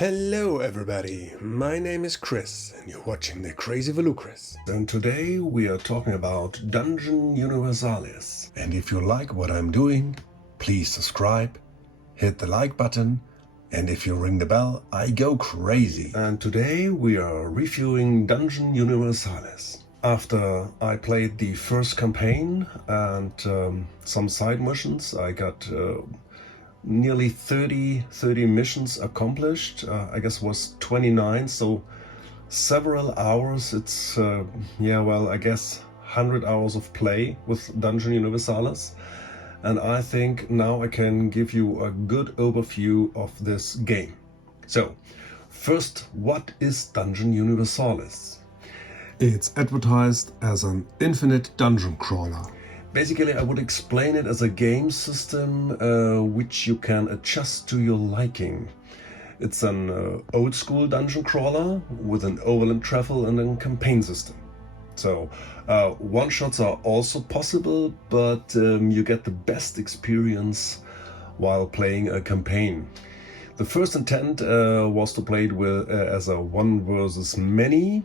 Hello everybody, my name is Chris and you're watching the Crazy Volucris. And today we are talking about Dungeon Universalis. And if you like what I'm doing, please subscribe, hit the like button, and if you ring the bell, I go crazy. And today we are reviewing Dungeon Universalis. After I played the first campaign and some side missions, I got nearly 30 missions accomplished. I guess was 29, so several hours. It's I guess 100 hours of play with Dungeon Universalis, and I think now I can give you a good overview of this game. So first, what is Dungeon Universalis? It's advertised as an infinite dungeon crawler. Basically, I would explain it as a game system which you can adjust to your liking. It's an old school dungeon crawler with an overland travel and a campaign system. So one-shots are also possible, but you get the best experience while playing a campaign. The first intent was to play it with as a one versus many.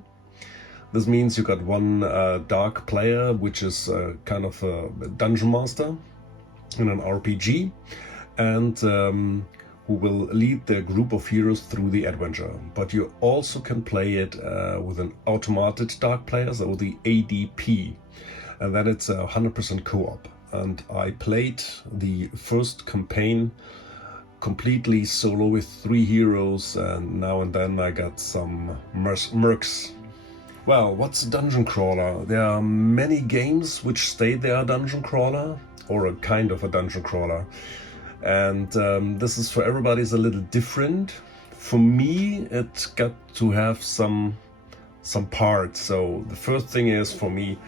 This means you got one dark player, which is kind of a dungeon master in an RPG, and who will lead the group of heroes through the adventure. But you also can play it with an automated dark player, so the ADP, and then it's 100% co-op. And I played the first campaign completely solo with 3 heroes, and now and then I got some mercs. Well, what's a dungeon crawler? There are many games which state they are dungeon crawler, or a kind of a dungeon crawler. And this is for everybody is a little different. For me, it got to have some parts. So the first thing is, for me,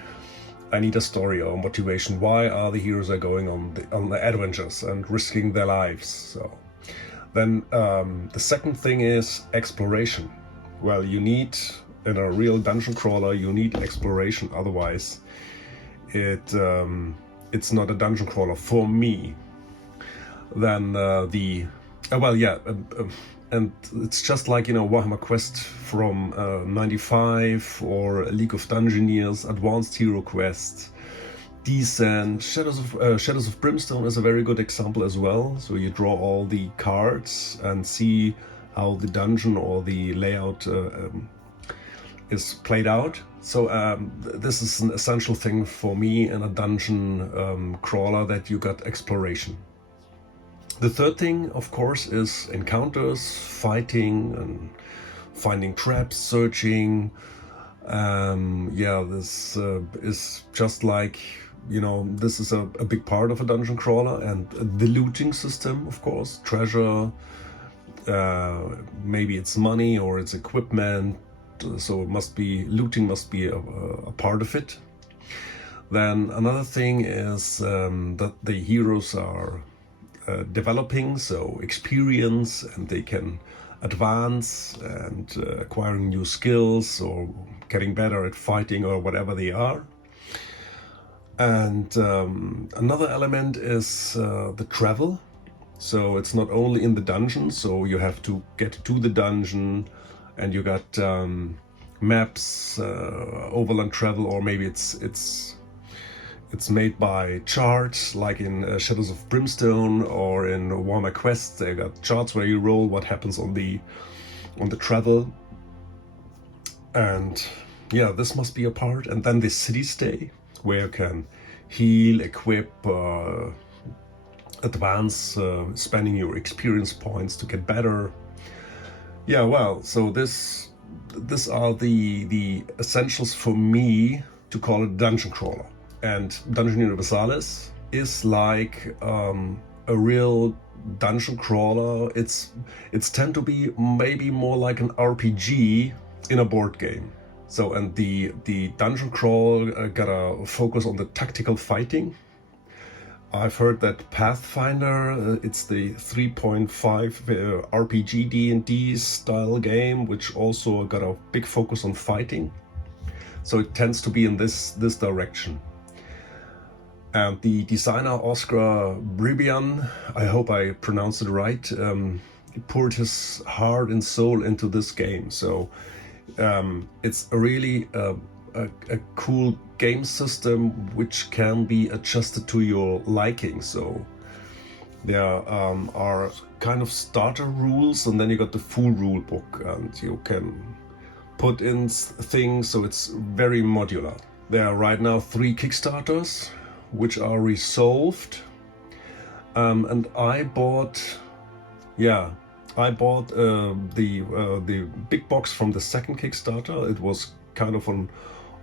I need a story or motivation. Why are the heroes are going on the adventures and risking their lives? So then the second thing is exploration. Well, you need, in a real dungeon crawler, you need exploration, otherwise it's not a dungeon crawler for me. Then and it's just like, Warhammer Quest from 95 or League of Dungeoneers, Advanced Hero Quest, Descent, Shadows of Brimstone is a very good example as well. So you draw all the cards and see how the dungeon or the layout is played out. So this is an essential thing for me in a dungeon crawler, that you got exploration. The third thing, of course, is encounters, fighting and finding traps, searching. This is just like, this is a big part of a dungeon crawler. And the looting system, of course, treasure, maybe it's money or it's equipment. So looting must be a part of it. Then another thing is that the heroes are developing, so experience, and they can advance and acquiring new skills or getting better at fighting or whatever they are. And another element is the travel. So it's not only in the dungeon, so you have to get to the dungeon, and you got maps, overland travel, or maybe it's made by charts, like in Shadows of Brimstone or in Warhammer Quest. They got charts where you roll what happens on the travel. And yeah, this must be a part. And then the city stay, where you can heal, equip, advance, spending your experience points to get better. Yeah, well, so this are the essentials for me to call it dungeon crawler. And Dungeon Universalis is like a real dungeon crawler. It's tend to be maybe more like an RPG in a board game. So, and the dungeon crawl got a focus on the tactical fighting. I've heard that Pathfinder, it's the 3.5 RPG D&D style game, which also got a big focus on fighting. So it tends to be in this direction. And the designer, Oscar Bribian, I hope I pronounced it right, poured his heart and soul into this game. So it's really a cool game system which can be adjusted to your liking. So there are kind of starter rules, and then you got the full rule book, and you can put in things, so it's very modular. There are right now 3 Kickstarters which are resolved, and I bought the big box from the second Kickstarter. It was kind of an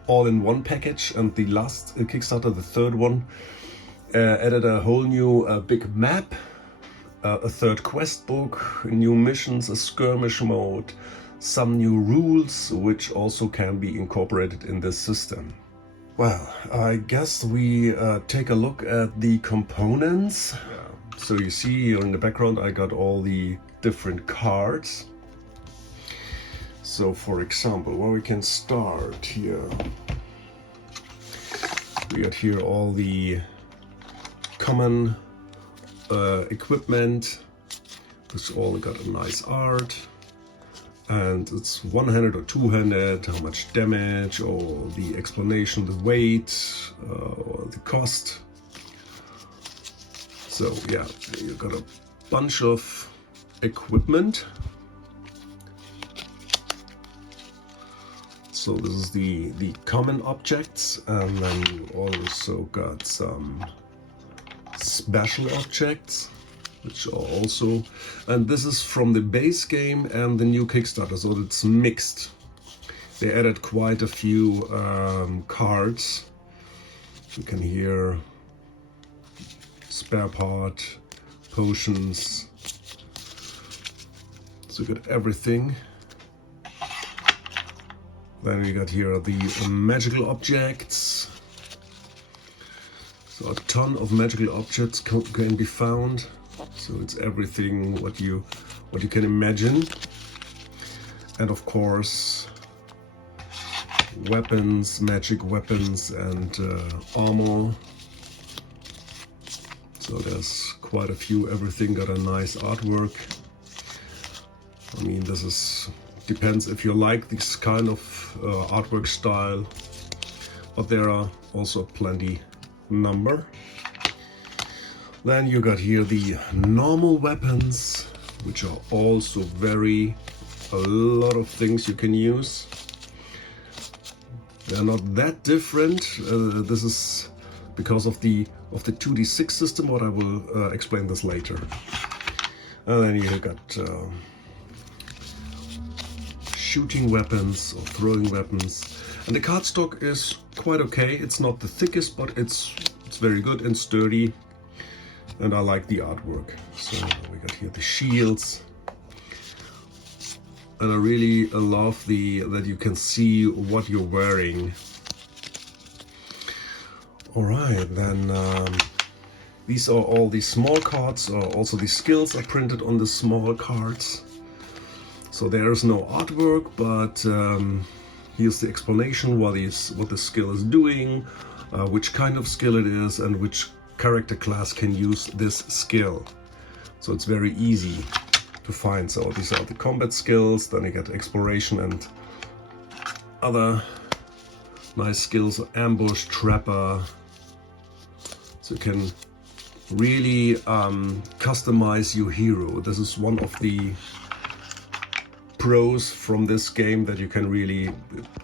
all-in-one package, and the last Kickstarter, the third one, added a whole new big map, a third quest book, new missions, a skirmish mode, some new rules which also can be incorporated in this system. Well, I guess we take a look at the components. So you see here in the background I got all the different cards. So for example, where we can start here, we got here all the common equipment. It's all got a nice art, and it's one-handed or two-handed, how much damage, or the explanation, the weight, or the cost. So yeah, you got a bunch of equipment. So this is the common objects, and then you also got some special objects, which are also, and this is from the base game and the new Kickstarter, so it's mixed. They added quite a few cards. You can hear spare part, potions, so you got everything. Then we got here the magical objects. So a ton of magical objects can be found. So it's everything what you can imagine, and of course weapons, magic weapons, and armor. So there's quite a few. Everything got a nice artwork. I mean, this is depends if you like this kind of artwork style, but there are also plenty number. Then you got here the normal weapons, which are also a lot of things you can use. They're not that different. This is because of the 2d6 system, but I will explain this later. And then you got shooting weapons or throwing weapons. And the cardstock is quite okay. It's not the thickest, but it's very good and sturdy. And I like the artwork. So we got here the shields. And I really love that you can see what you're wearing. Alright, then these are all the small cards. Also the skills are printed on the small cards. So there is no artwork, but here's the explanation what the skill is doing, which kind of skill it is, and which character class can use this skill. So it's very easy to find. So these are the combat skills, then you get exploration and other nice skills, ambush, trapper. So you can really customize your hero. This is one of the pros from this game, that you can really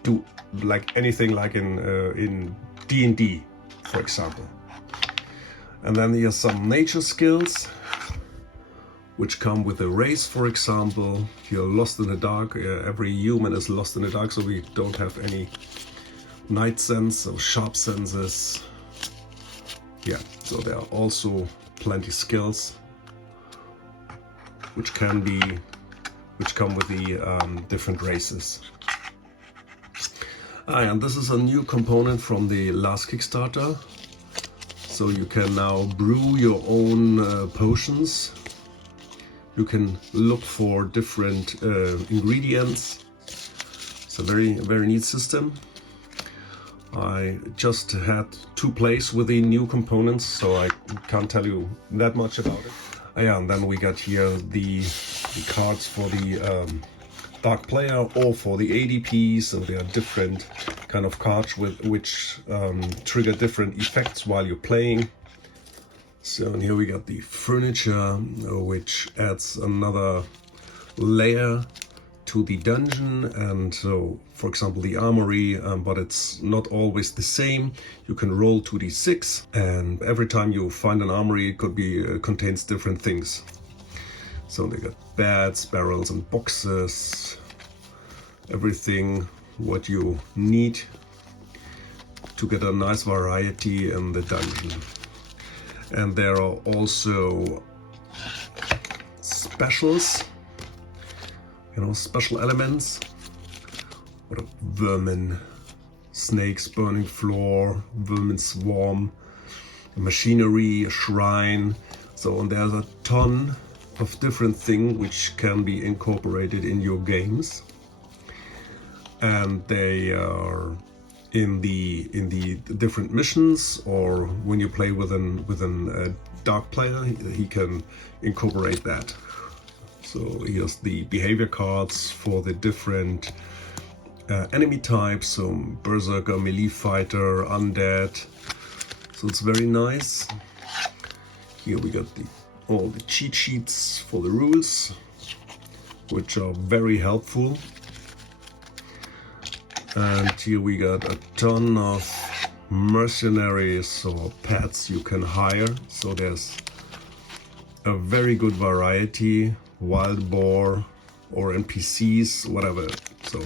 do like anything like in D&D, for example. And then there's some nature skills which come with a race, for example. You're lost in the dark. Every human is lost in the dark, so we don't have any night sense or sharp senses. Yeah, so there are also plenty skills which come with the different races. And this is a new component from the last Kickstarter. So you can now brew your own potions. You can look for different ingredients. It's a very neat system. I just had 2 plays with the new components, so I can't tell you that much about it. Yeah, and then we got here the cards for the dark player or for the ADP, so there are different kind of cards which trigger different effects while you're playing. So and here we got the furniture, which adds another layer to the dungeon, and so for example the armory, but it's not always the same. You can roll 2d6, and every time you find an armory it could be contains different things. So they got beds, barrels and boxes, everything what you need to get a nice variety in the dungeon. And there are also specials, you know, special elements. What a vermin, snakes, burning floor, vermin swarm, machinery, a shrine. So and there's a ton of different things which can be incorporated in your games, and they are in the different missions, or when you play with a dark player, he can incorporate that. So here's the behavior cards for the different enemy types, so berserker, melee fighter, undead. So it's very nice. Here we got all the cheat sheets for the rules, which are very helpful. And here we got a ton of mercenaries or pets you can hire. So there's a very good variety, wild boar or NPCs, whatever. So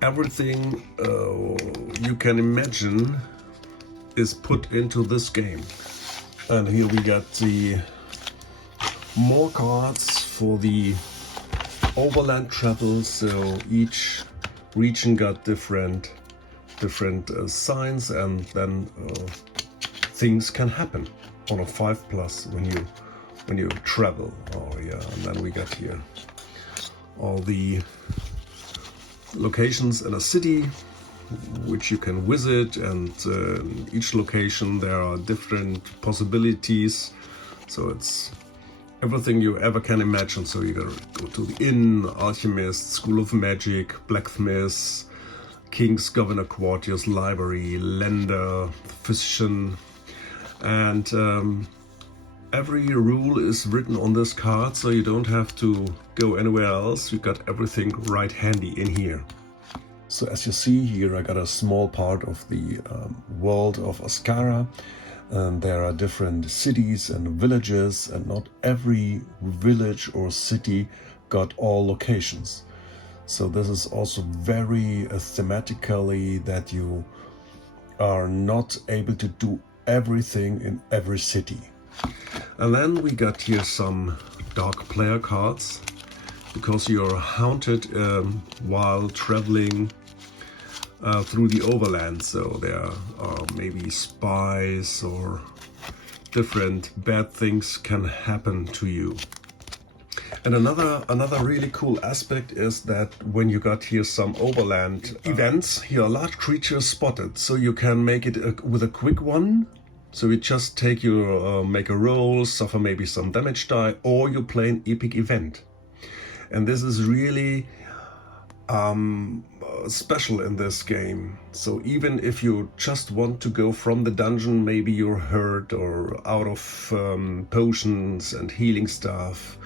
everything you can imagine is put into this game. And here we got the more cards for the overland travel. So each region got different signs, and then things can happen on a 5+ when you travel. Oh yeah, and then we got here all the locations in a city which you can visit, and each location there are different possibilities. So it's everything you ever can imagine. So you gotta go to the inn, alchemist, school of magic, blacksmiths, king's governor quarters, library, lender, physician, and every rule is written on this card, so you don't have to go anywhere else. You got everything right handy in here. So as you see here, I got a small part of the world of Ascara. There are different cities and villages, and not every village or city got all locations. So this is also very thematically that you are not able to do everything in every city. And then we got here some dark player cards, because you're haunted while traveling through the overland. So there are maybe spies or different bad things can happen to you. And another really cool aspect is that when you got here some overland events, here are large creatures spotted, so you can make it with a quick one. So you just take your make a roll, suffer maybe some damage die, or you play an epic event. And this is really special in this game. So even if you just want to go from the dungeon, maybe you're hurt or out of potions and healing stuff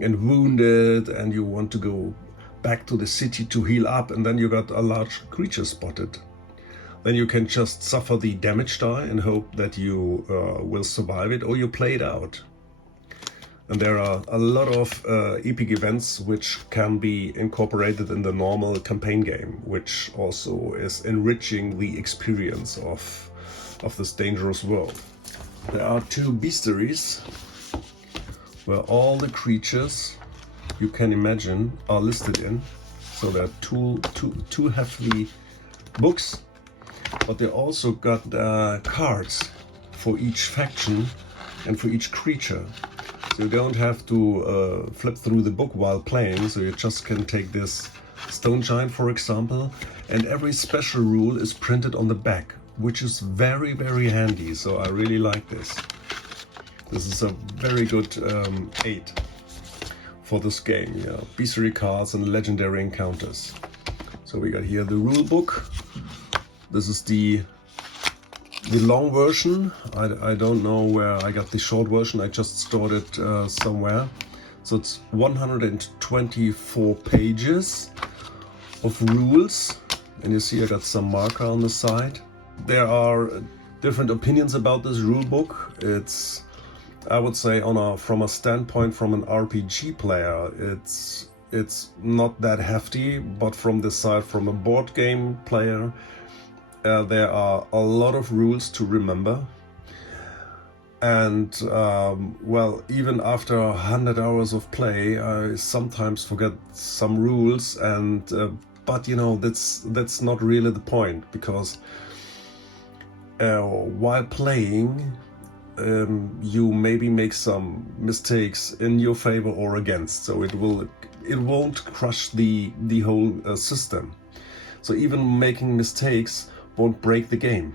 and wounded, and you want to go back to the city to heal up, and then you got a large creature spotted, then you can just suffer the damage die and hope that you will survive it, or you play it out. And there are a lot of epic events which can be incorporated in the normal campaign game, which also is enriching the experience of this dangerous world. There are 2 bestiaries where all the creatures you can imagine are listed in. So there are two hefty books, but they also got cards for each faction and for each creature. So you don't have to flip through the book while playing, so you just can take this stone giant, for example, and every special rule is printed on the back, which is very, very handy. So I really like this. This is a very good aid for this game. Yeah, bestiary cards and legendary encounters. So we got here the rule book. This is the long version. I don't know where I got the short version. I just stored it somewhere. So it's 124 pages of rules, and you see I got some marker on the side. There are different opinions about this rule book. It's, I would say, from a standpoint from an RPG player, it's not that hefty, but from this side, from a board game player, there are a lot of rules to remember. And well, even after 100 hours of play, I sometimes forget some rules, and but you know, that's not really the point, because while playing, you maybe make some mistakes in your favor or against, so it won't crush the whole system. So even making mistakes won't break the game.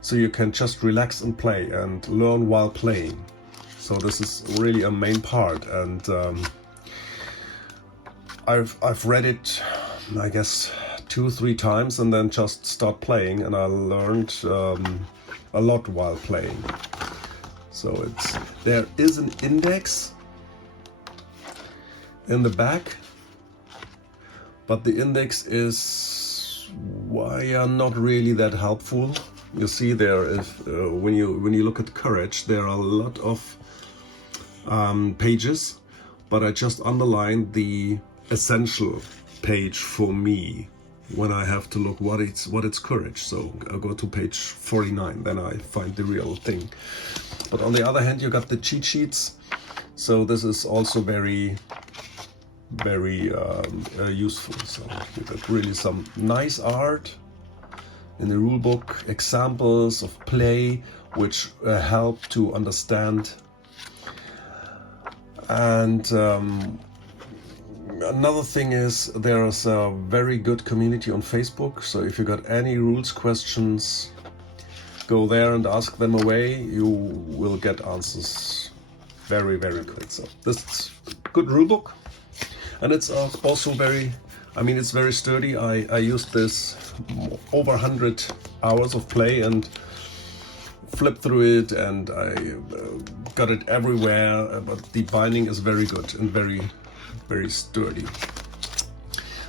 So you can just relax and play and learn while playing. So this is really a main part, and I've read it, I guess, 2-3 times, and then just start playing, and I learned a lot while playing. So there is an index in the back, but the index is not really that helpful. You see there, if when you look at courage, there are a lot of pages, but I just underlined the essential page for me when I have to look what it's courage. So I'll go to page 49, then I find the real thing. But on the other hand, you got the cheat sheets. So this is also very useful. So you got really some nice art in the rulebook, examples of play which help to understand. And another thing is, there's a very good community on Facebook. So if you got any rules questions, go there and ask them away. You will get answers very, very quick. So this is a good rulebook, and it's also very, it's very sturdy. I used this over 100 hours of play and flipped through it, and I got it everywhere. But the binding is very good and very, very sturdy.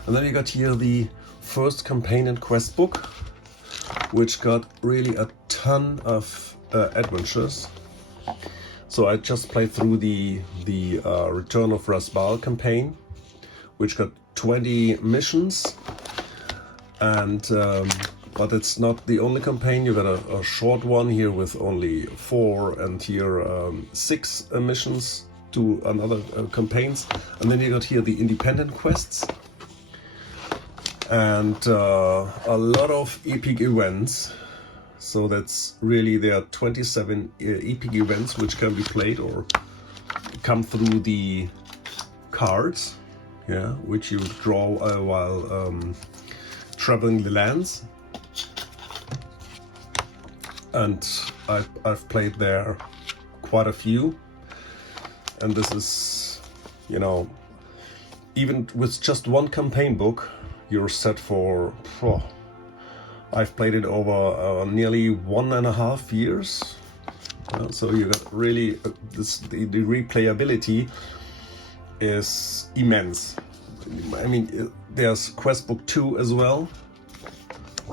And then you got here the first campaign and quest book, which got really a ton of adventures. So I just played through the Return of Rasbal campaign, which got 20 missions, and but it's not the only campaign. You got a short one here with only 4, and here 6 missions to another campaigns. And then you got here the independent quests, and a lot of epic events. So that's really, there are 27 epic events which can be played or come through the cards, yeah, which you draw while traveling the lands. And I've played there quite a few, and this is, even with just one campaign book, you're set for, I've played it over nearly 1.5 years. So you got really, the replayability is immense. There's quest book 2 as well.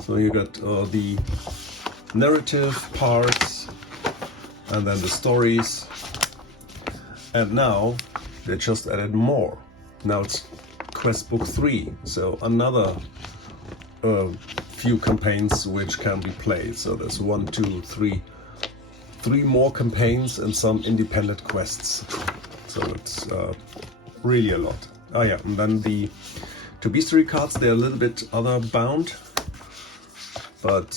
So you got the narrative parts, and then the stories. And now they just added more. Now it's quest book 3. So another few campaigns which can be played. So there's 1, 2, 3 more campaigns and some independent quests. So it's really a lot. Oh yeah, and then the 2 bestiary cards, they're a little bit other bound, but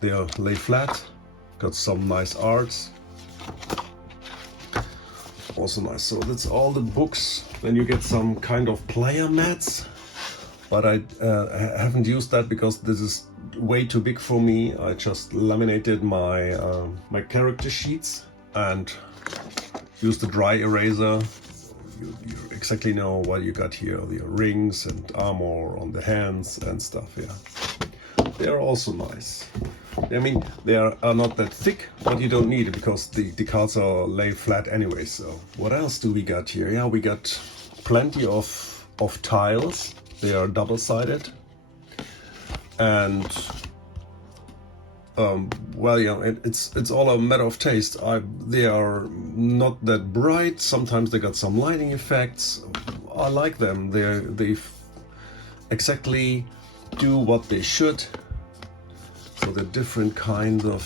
they lay flat. Got some nice arts. Also nice. So that's all the books. Then you get some kind of player mats, but I haven't used that because this is way too big for me. I just laminated my my character sheets and used a dry eraser. You exactly know what you got here, the rings and armor on the hands and stuff. Yeah, they are also nice. I mean, they are not that thick, but you don't need it because the cards are laid flat anyway. So what else do we got here? Yeah, we got plenty of tiles. They are double-sided, and well, yeah, it's all a matter of taste. They are not that bright. Sometimes they got some lighting effects. I like them. They exactly do what they should. So the different kinds of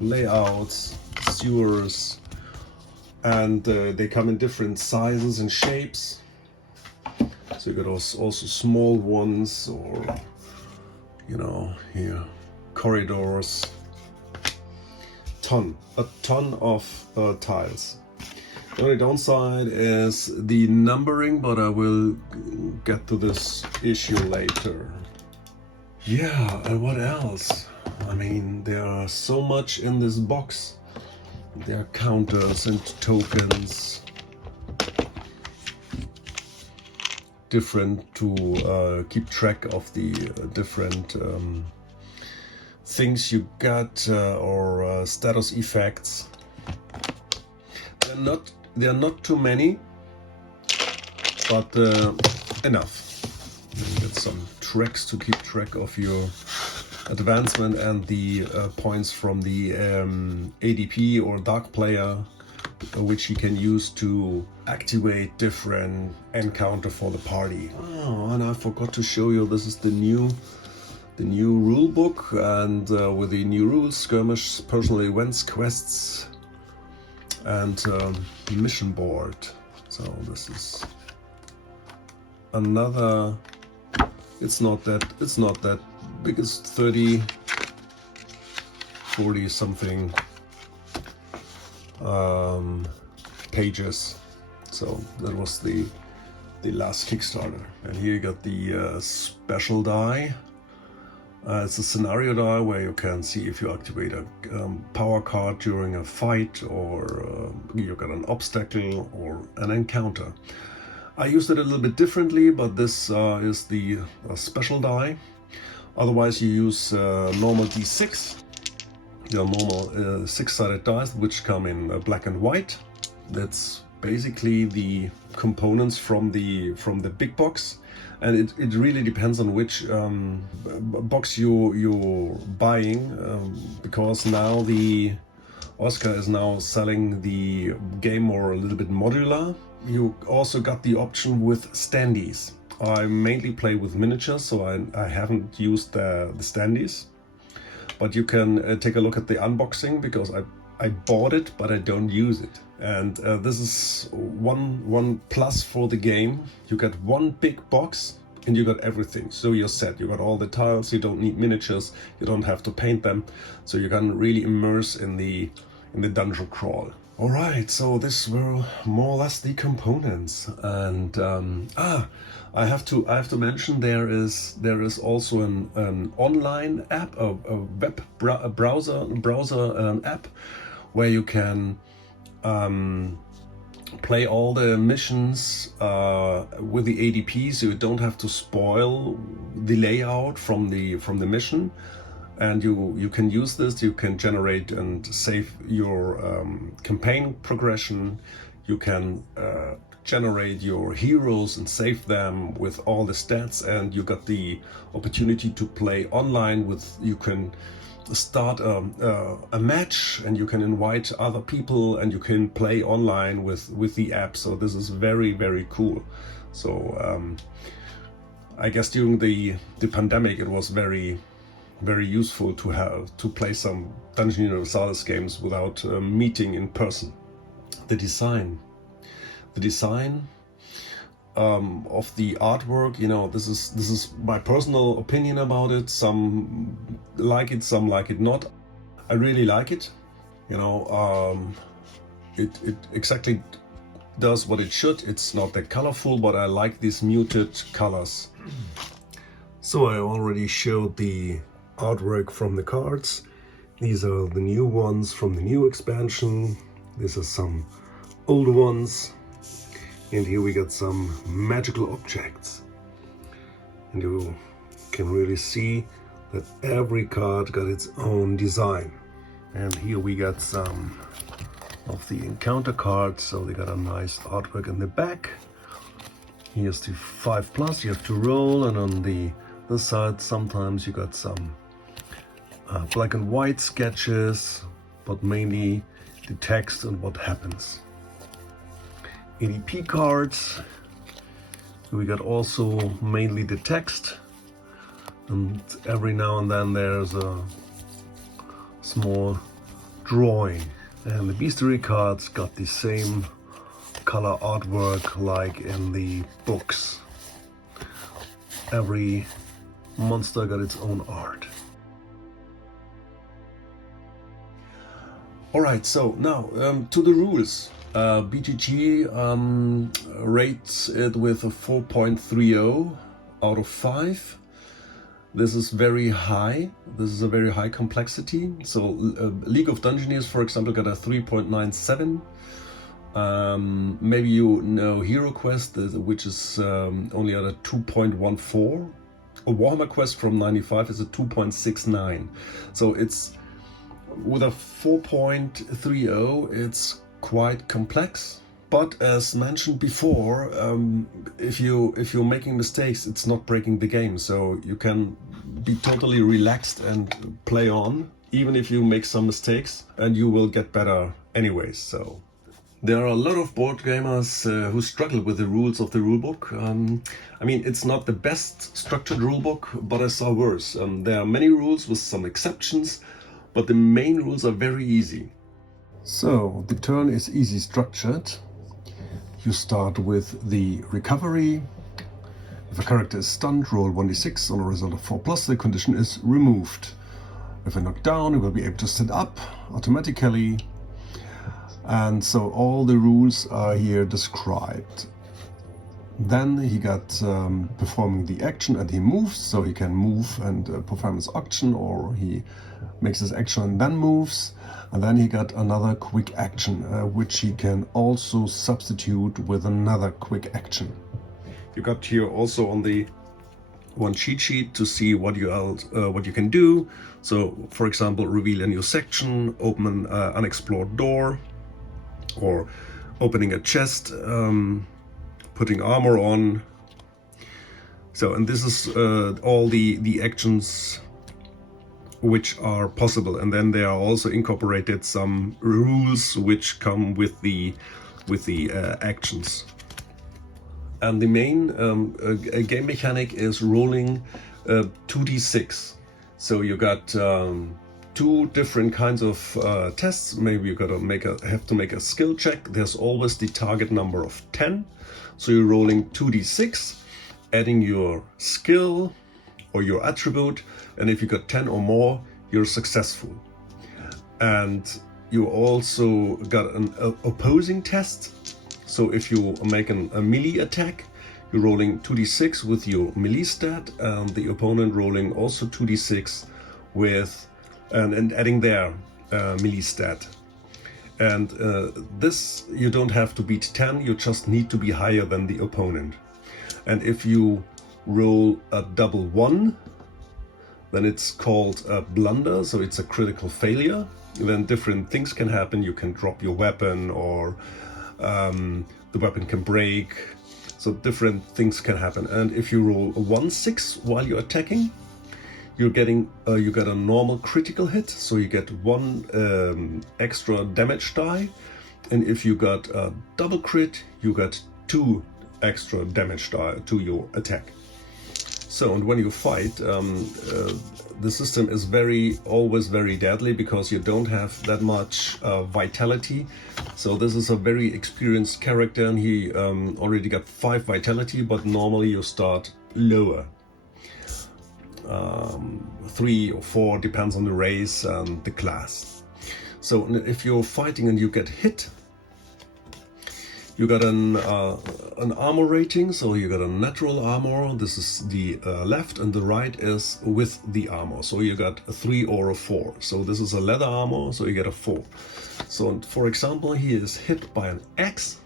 layouts, sewers, and they come in different sizes and shapes. So you got also small ones, or you know, here corridors. A ton of tiles. The only downside is the numbering, but I will get to this issue later. Yeah, and what else? I mean, there are so much in this box. There are counters and tokens, different to keep track of the different things you got or status effects. There are not too many, but enough. You get some tracks to keep track of your advancement and the points from the ADP or dark player, which you can use to activate different encounter for the party. Oh, and I forgot to show you, this is the new rule book, and with the new rules, skirmish, personal events, quests, and mission board. So this is another. It's not that big. It's 30, 40 something pages. So that was the last Kickstarter. And here you got the special die. It's a scenario die where you can see if you activate a power card during a fight, or you got an obstacle or an encounter. I used it a little bit differently, but this is the special die. Otherwise you use normal D6, your normal six-sided dice, which come in black and white. That's basically the components from the big box, and it really depends on which box you're buying, because now the Oscar is now selling the game more a little bit modular. You also got the option with standees. I mainly play with miniatures, so I haven't used the standees. But you can take a look at the unboxing, because I bought it, but I don't use it. And this is one plus for the game. You got one big box and you got everything. So you're set. You got all the tiles. You don't need miniatures. You don't have to paint them. So you can really immerse in the dungeon crawl. All right. So this were more or less the components. And I have to mention there is also an online app, a web browser app, where you can play all the missions with the ADP, so you don't have to spoil the layout from the mission. And you can use this. You can generate and save your campaign progression. You can generate your heroes and save them with all the stats, and you got the opportunity to play online with. You can start a match, and you can invite other people, and you can play online with the app. So this is very, very cool. So I guess during the pandemic it was very, very useful to play some Dungeon Universalis games without meeting in person. The design of the artwork, you know, this is my personal opinion about it. Some like it, some like it not. I really like it. You know, it exactly does what it should. It's not that colorful, but I like these muted colors. So I already showed the artwork from the cards. These are the new ones from the new expansion. These are some older ones. And here we got some magical objects. And you can really see that every card got its own design. And here we got some of the encounter cards, so they got a nice artwork in the back. Here's the 5+, you have to roll, and on this side sometimes you got some black and white sketches, but mainly the text and what happens. ADP cards, we got also mainly the text, and every now and then there's a small drawing. And the bestiary cards got the same color artwork like in the books. Every monster got its own art. Alright, so now to the rules. BGG rates it with a 4.30 out of 5. This is very high. This is a very high complexity. So League of Dungeoneers, for example, got a 3.97. Maybe you know Hero Quest, which is only at a 2.14. A Warhammer Quest from 95 is a 2.69. So it's with a 4.30, it's quite complex. But as mentioned before, if you're making mistakes, it's not breaking the game. So you can be totally relaxed and play on, even if you make some mistakes, and you will get better anyways. So there are a lot of board gamers who struggle with the rules of the rulebook. I mean, it's not the best structured rulebook, but I saw worse. There are many rules with some exceptions, but the main rules are very easy. So the turn is easy structured. You start with the recovery. If a character is stunned, roll 1d6 on a result of 4+, the condition is removed. If knocked down, he will be able to stand up automatically. And so all the rules are here described. Then he got performing the action and he moves, so he can move and perform his action, or he makes his action and then moves. And then he got another quick action, which he can also substitute with another quick action. You got here also on the one cheat sheet to see what you can do. So, for example, reveal a new section, open an unexplored door, or opening a chest, putting armor on. So, and this is all the actions which are possible, and then there are also incorporated some rules which come with the actions. And the main game mechanic is rolling 2d6. So you got two different kinds of tests. Maybe you have to make a skill check. There's always the target number of 10. So you're rolling 2d6, adding your skill or your attribute, and if you got 10 or more, you're successful. And you also got an opposing test. So if you make a melee attack, you're rolling 2d6 with your melee stat, and the opponent rolling also 2d6 with and adding their melee stat. And this, you don't have to beat 10, you just need to be higher than the opponent. And if you roll a double 1, then it's called a blunder, so it's a critical failure. Then different things can happen. You can drop your weapon, or the weapon can break. So different things can happen. And if you roll a 1/6 while you're attacking, you're getting you got a normal critical hit, so you get 1 extra damage die. And if you got a double crit, you got 2 extra damage die to your attack. So, and when you fight, the system is always very deadly, because you don't have that much vitality. So this is a very experienced character, and he already got 5 vitality, but normally you start lower. 3 or 4, depends on the race and the class. So if you're fighting and you get hit, you got an armor rating, so you got a natural armor. This is the left, and the right is with the armor. So you got a 3 or a 4. So this is a leather armor, so you get a 4. So for example, he is hit by an axe.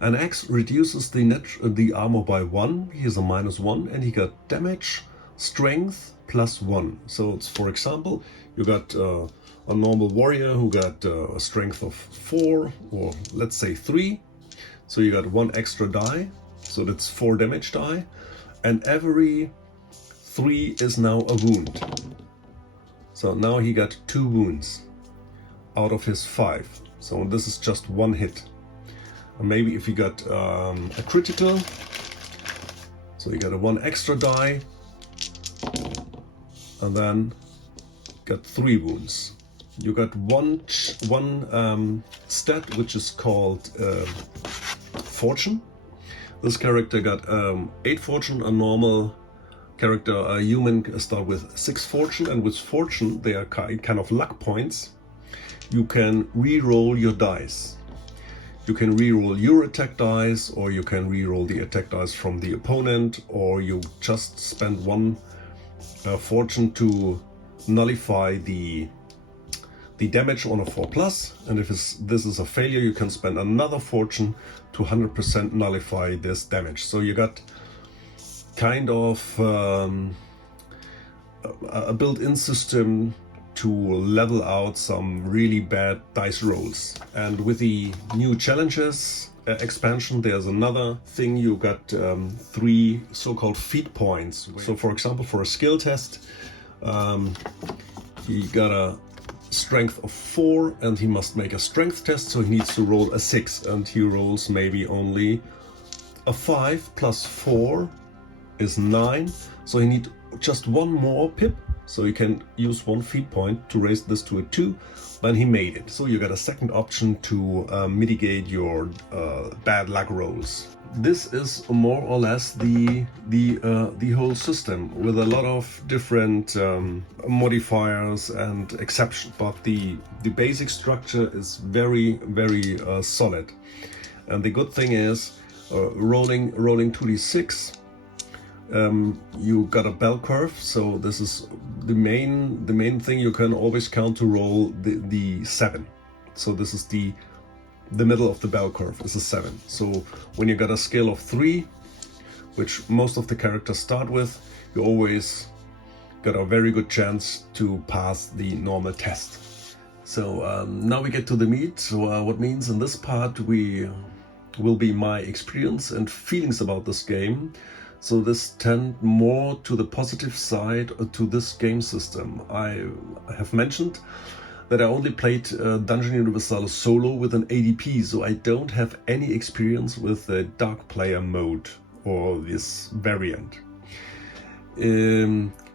An axe reduces the armor by 1. He has a -1, and he got damage, strength +1. So it's, for example, you got a normal warrior who got a strength of 4, or let's say 3. So you got 1 extra die, so that's 4 damage die, and every 3 is now a wound. So now he got 2 wounds out of his 5. So this is just 1 hit. And maybe if you got a critical, so you got a 1 extra die, and then got 3 wounds. You got one stat which is called Fortune. This character got 8 Fortune. A normal character, a human, start with 6 Fortune, and with Fortune they are kind of luck points. You can re-roll your dice. You can re-roll your attack dice, or you can re-roll the attack dice from the opponent, or you just spend 1 Fortune to nullify the damage on a 4+, and if this is a failure, you can spend another Fortune to 100% nullify this damage. So you got kind of a built-in system to level out some really bad dice rolls. And with the new challenges expansion, there's another thing. You got 3 so-called feat points. So for example, for a skill test, he got a strength of 4, and he must make a strength test, so he needs to roll a 6, and he rolls maybe only a 5 plus 4 is 9, so he needs just 1 more pip, so you can use 1 feat point to raise this to a 2, then he made it. So you got a second option to mitigate your bad luck rolls. This is more or less the whole system, with a lot of different modifiers and exceptions. But the basic structure is very solid. And the good thing is, rolling 2d6. You got a bell curve, so this is the main thing. You can always count to roll the 7. So this is the middle of the bell curve is a 7. So when you got a skill of 3, which most of the characters start with, you always got a very good chance to pass the normal test. So now we get to the meat. So what means in this part will be my experience and feelings about this game. So this tend more to the positive side to this game system. I have mentioned that I only played Dungeon Universalis solo with an ADP, so I don't have any experience with the dark player mode or this variant.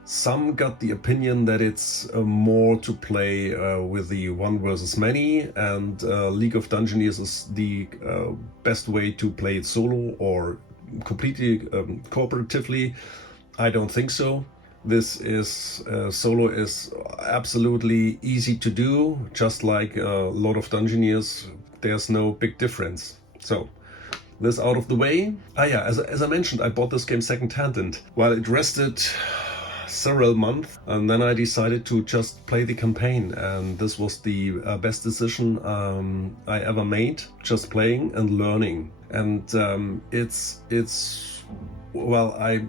Some got the opinion that it's more to play with the 1 versus many, and League of Dungeoneers is the best way to play it solo or completely cooperatively. I don't think so. This is solo is absolutely easy to do, just like a lot of Dungeoneers. There's no big difference. So this out of the way. Yeah, as I mentioned, I bought this game secondhand, and while it rested several months, and then I decided to just play the campaign, and this was the best decision I ever made, just playing and learning. And well, I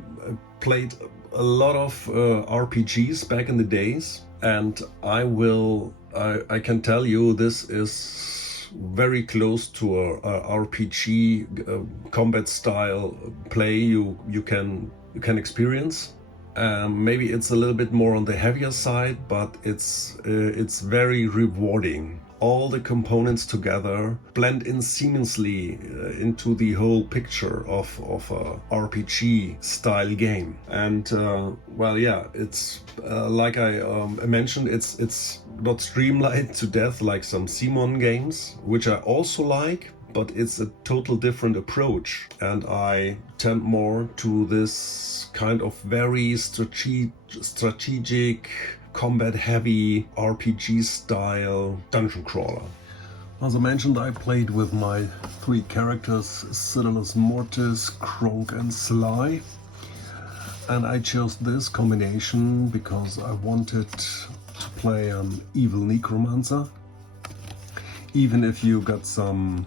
played a lot of RPGs back in the days, and I can tell you this is very close to a RPG combat style play you can experience. Maybe it's a little bit more on the heavier side, but it's very rewarding. All the components together blend in seamlessly into the whole picture of a RPG style game. And well, yeah, it's like I mentioned, it's not streamlined to death like some Simon games, which I also like, but it's a total different approach, and I tend more to this kind of very strategic, combat heavy RPG style dungeon crawler. As I mentioned, I played with my 3 characters, Citadus Mortis, Kronk and Sly. And I chose this combination because I wanted to play an evil necromancer. Even if you got some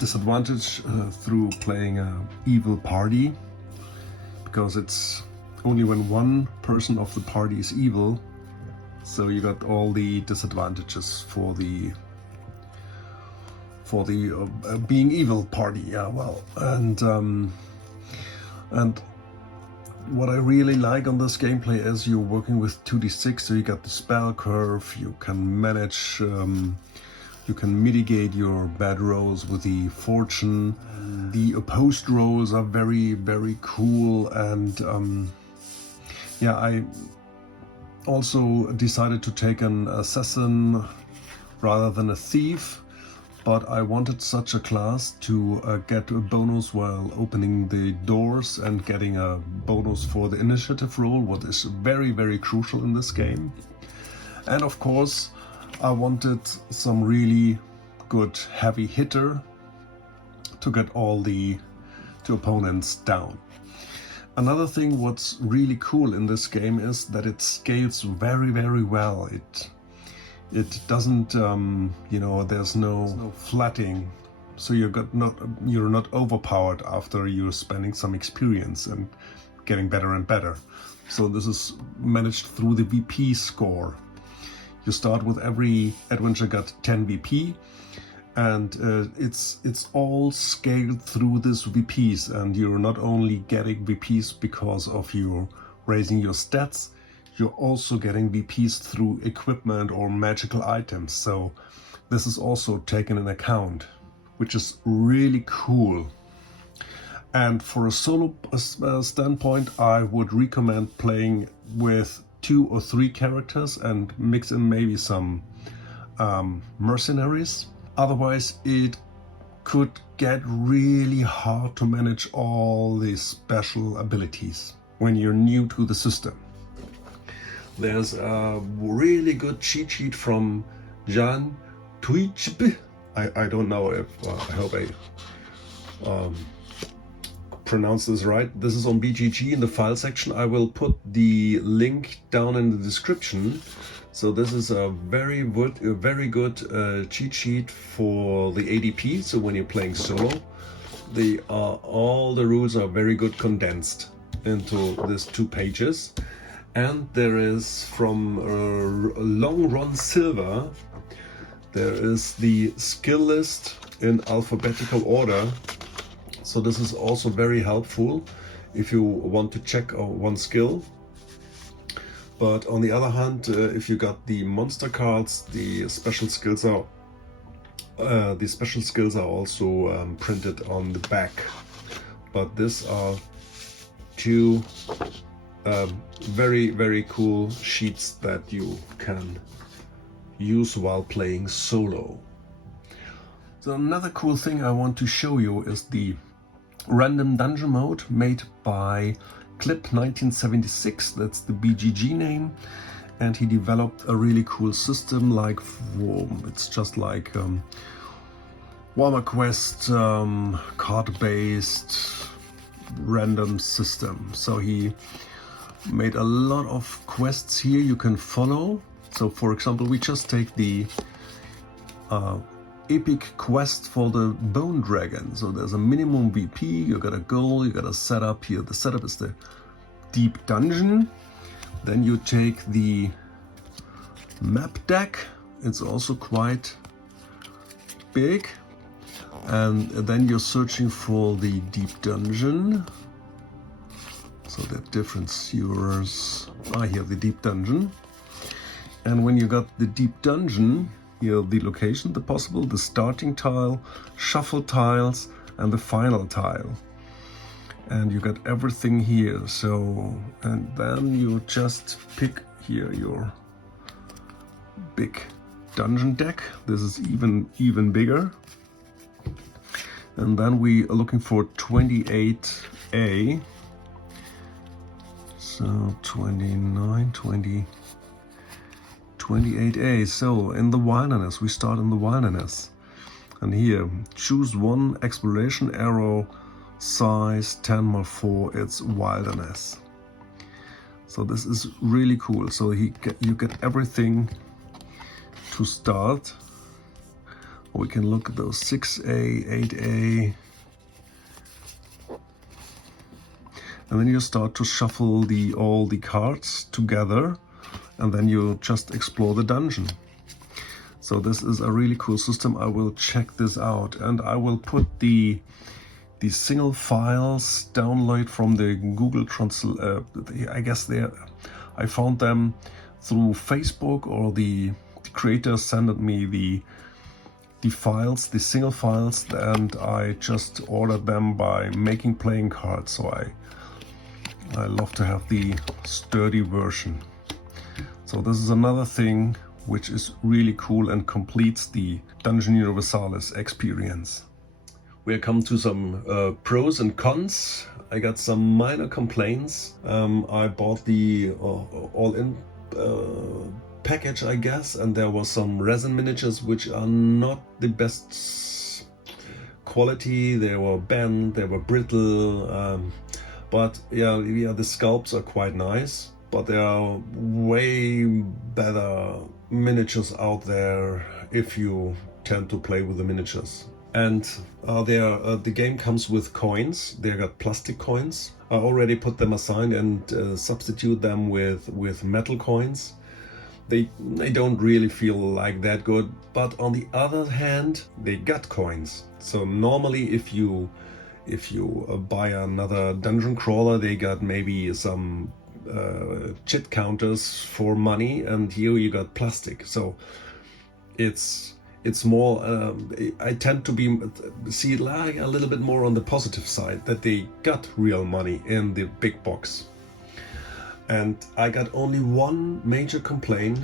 disadvantage through playing an evil party, because it's only when one person of the party is evil, so you got all the disadvantages for the being evil party. Yeah, well, and what I really like on this gameplay is you're working with 2d6, so you got the spell curve, you can manage, you can mitigate your bad rolls with the fortune. The opposed rolls are very, very cool, and yeah, I also decided to take an assassin rather than a thief. But I wanted such a class to get a bonus while opening the doors and getting a bonus for the initiative roll, what is very, very crucial in this game. And of course, I wanted some really good heavy hitter to get all the 2 opponents down. Another thing what's really cool in this game is that it scales very, very well. It doesn't, you know, there's no flatting, so you're not overpowered after you're spending some experience and getting better and better. So this is managed through the VP score. You start with every adventure got 10 VP, and it's all scaled through this VPs, and you're not only getting VPs because of you raising your stats, you're also getting VPs through equipment or magical items. So this is also taken in account, which is really cool. And for a solo standpoint, I would recommend playing with 2 or 3 characters and mix in maybe some mercenaries. Otherwise, it could get really hard to manage all these special abilities when you're new to the system. There's a really good cheat sheet from Jan Tuijp. I don't know if, I hope I pronounce this right. This is on BGG in the file section. I will put the link down in the description. So this is a very good cheat sheet for the ADP. So when you're playing solo, all the rules are very good condensed into these 2 pages. And there is from LongRonSilver, there is the skill list in alphabetical order. So this is also very helpful if you want to check one skill. But on the other hand, if you got the monster cards, the special skills are also printed on the back. But these are 2 very, very cool sheets that you can use while playing solo. So another cool thing I want to show you is the random dungeon mode made by Clip 1976. That's the BGG name, and he developed a really cool system. Like it's just like Warhammer Quest card-based random system. So he made a lot of quests here you can follow. So for example, we just take the epic quest for the Bone Dragon. So there's a minimum VP, you got a goal, you got a setup here. The setup is the deep dungeon. Then you take the map deck. It's also quite big. And then you're searching for the deep dungeon. So the different sewers are here, the deep dungeon. And when you got the deep dungeon, here the location, the possible, the starting tile, shuffle tiles, and the final tile. And you got everything here. So, and then you just pick here your big dungeon deck. This is even bigger. And then we are looking for 28A. So 29, 20, 28A. So in the wilderness, we start in the wilderness. And here, choose one exploration arrow, size 10x4, it's wilderness. So this is really cool. So you get everything to start. We can look at those 6A, 8A. And then you start to shuffle all the cards together, and then you just explore the dungeon. So this is a really cool system. I will check this out, and I will put the single files download from the Google Translate. I guess I found them through Facebook, or the creator sent me the files, the single files, and I just ordered them by making playing cards. So I love to have the sturdy version. So this is another thing which is really cool and completes the Dungeon Universalis experience. We come to some pros and cons. I got some minor complaints. I bought the all-in package, I guess, and there was some resin miniatures which are not the best quality. They were bent, they were brittle. But yeah, the sculpts are quite nice, but there are way better miniatures out there if you tend to play with the miniatures. And the game comes with coins. They got plastic coins. I already put them aside and substitute them with metal coins. They don't really feel like that good, but on the other hand, they got coins. So normally if you buy another dungeon crawler, they got maybe some chit counters for money, and here you got plastic. So it's more I tend to see it like a little bit more on the positive side, that they got real money in the big box. And I got only one major complaint,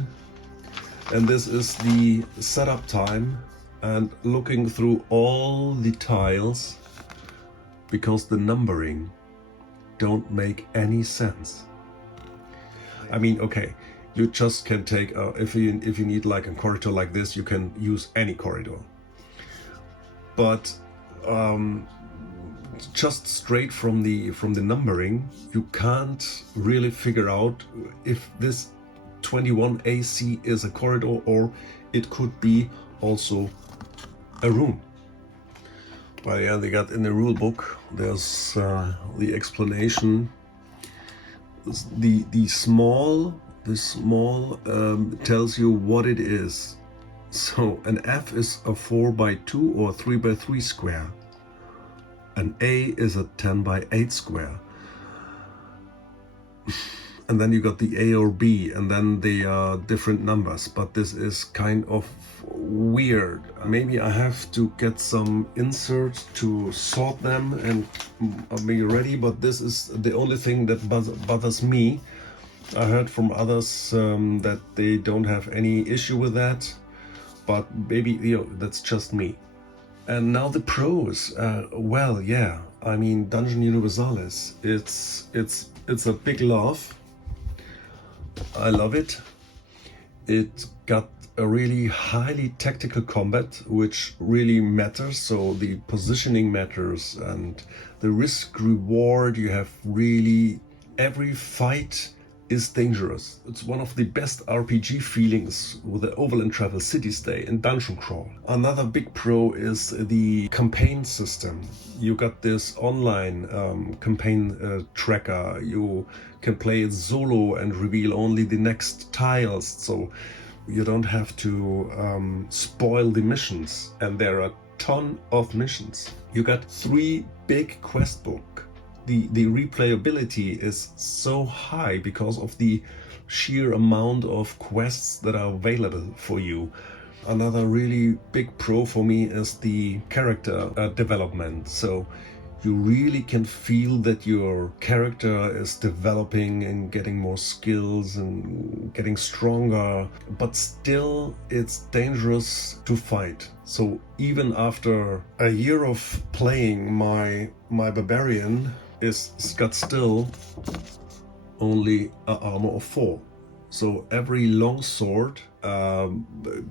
and this is the setup time and looking through all the tiles, because the numbering don't make any sense. I mean, okay, you just can take if you need like a corridor like this, you can use any corridor. But just straight from the numbering, you can't really figure out if this 21AC is a corridor, or it could be also a room. But yeah, they got in the rule book, there's the explanation. The small tells you what it is. So an F is a 4x2 or 3x3 square. An A is a 10x8 square. And then you got the A or B, and then they are different numbers. But this is kind of weird. Maybe I have to get some inserts to sort them and be ready, but this is the only thing that bothers me. I heard from others that they don't have any issue with that, but maybe that's just me. And now the pros. Well, yeah, I mean, Dungeon Universalis, it's a big love. I love it. It got a really highly tactical combat, which really matters. So the positioning matters, and the risk reward. You have really, every fight is dangerous. It's one of the best RPG feelings with the overland travel city stay in Dungeon Crawl. Another big pro is the campaign system. You got this online campaign tracker. You can play it solo and reveal only the next tiles, so you don't have to spoil the missions. And there are a ton of missions. You got 3 big quest books. The replayability is so high because of the sheer amount of quests that are available for you. Another really big pro for me is the character development. So you really can feel that your character is developing and getting more skills and getting stronger, but still it's dangerous to fight. So even after a year of playing, my barbarian is got still only an armor of 4. So every long sword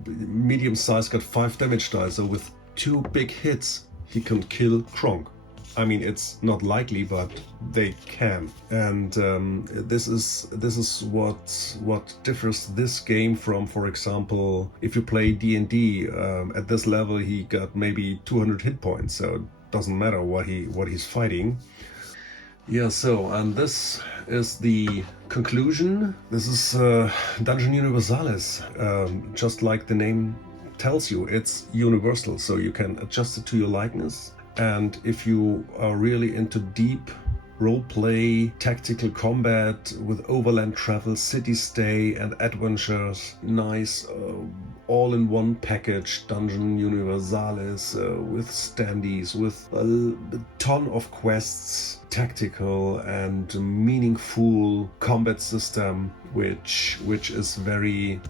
medium size got 5 damage dice, so with 2 big hits he can kill Kronk. I mean, it's not likely, but they can, and this is what differs this game from, for example, if you play D&D. At this level, he got maybe 200 hit points, so it doesn't matter what he's fighting. Yeah, so, and this is the conclusion. This is Dungeon Universalis. Just like the name tells you, it's universal, so you can adjust it to your likeness. And if you are really into deep roleplay, tactical combat with overland travel, city stay and adventures, nice all-in-one package, Dungeon Universalis, with standees, with a ton of quests, tactical and meaningful combat system, which is very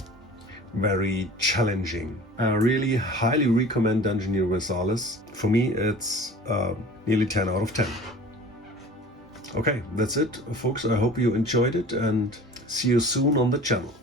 challenging. I really highly recommend Dungeon Universalis. For me, it's nearly 10 out of 10. Okay, that's it, folks. I hope you enjoyed it and see you soon on the channel.